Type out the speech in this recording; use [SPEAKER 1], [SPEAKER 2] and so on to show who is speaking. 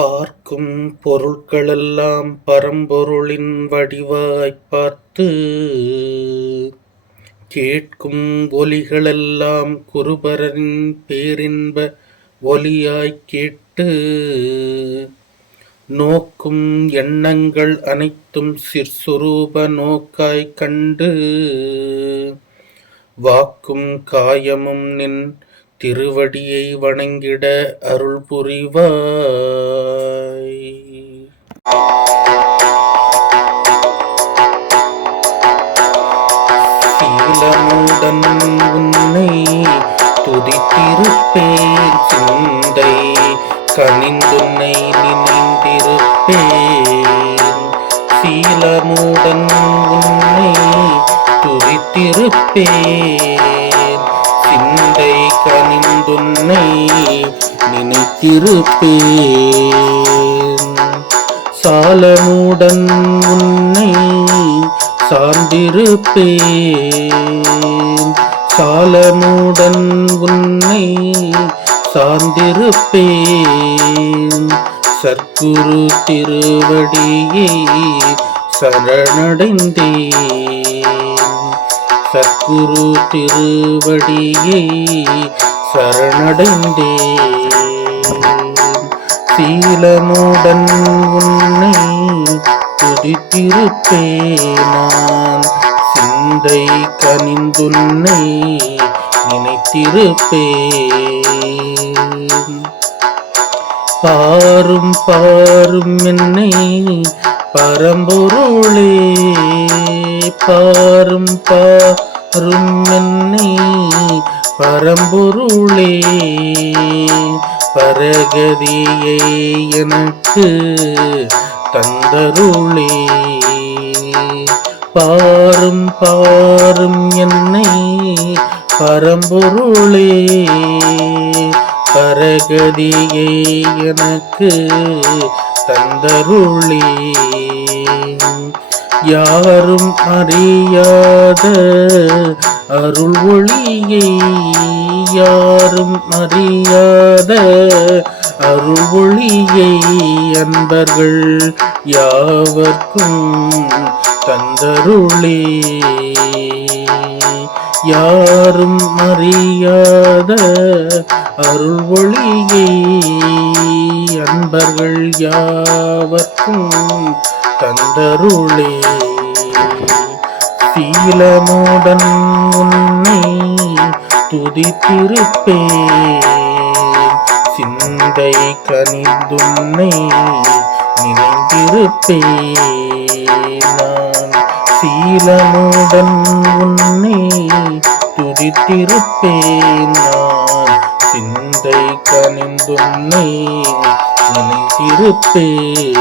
[SPEAKER 1] பார்க்கும் பொருள்களெல்லாம் பரம்பொருளின் வடிவாய்ப் பார்த்து கேட்கும் ஒலிகளெல்லாம் குருபரனின் பேரின்ப ஒலியாய்க் கேட்டு நோக்கும் எண்ணங்கள் அனைத்தும் சிற்சுரூப நோக்காய்க் கண்டு வாக்கும் காயமும் நின் திருவடியை வணங்கிட அருள் புரிவாய். சீலமுடன் உன்னை துதித்திருப்பேன் சிந்தை கனிந்துன்னை நினைந்திருப்பேன். சீலமுடன் உன்னை துதித்திருப்பேன் சிந்தை நினைத்திருப்பேன் சாலமுடன் உன்னை சார்ந்திருப்பேன். சாலமுடன் உன்னை சார்ந்திருப்பேன். சர்க்குரு திருவடியை சரணடைந்தேன். சர்க்குரு திருவடியை சரணடைந்தேன். சீலமுடன் உன்னை துதித்திருப்பேனான் சிந்தை கனிந்துன்னை நினைத்திருப்பேன். பாரும் பாரும் என்னை பரம்பொருளே. பாரும் பாரும் என்னை பரம்பொருளே. பரகதியை எனக்கு தந்தருளே. பாரும் பாரும் என்னை பரம்பொருளே. பரகதியை எனக்கு தந்தருளே. யாரும் அறியாத அருள் ஒளியை யாரும் அறியாத அருள் அன்பர்கள் யாவர்க்கும் தந்தருளே. யாரும் அறியாத அருள்வொழியை அன்பர்கள் யாவர்க்கும் தந்தருளே. சீலமுடன் உன்னை துதித்திருப்பேன். சிந்தை கனிந்துன்னை நினைந்திருப்பேன். நான் சீலமுடன் உன்னை துதித்திருப்பேன். நான் சிந்தை கனிந்துன்னை நினைத்திருப்பேன்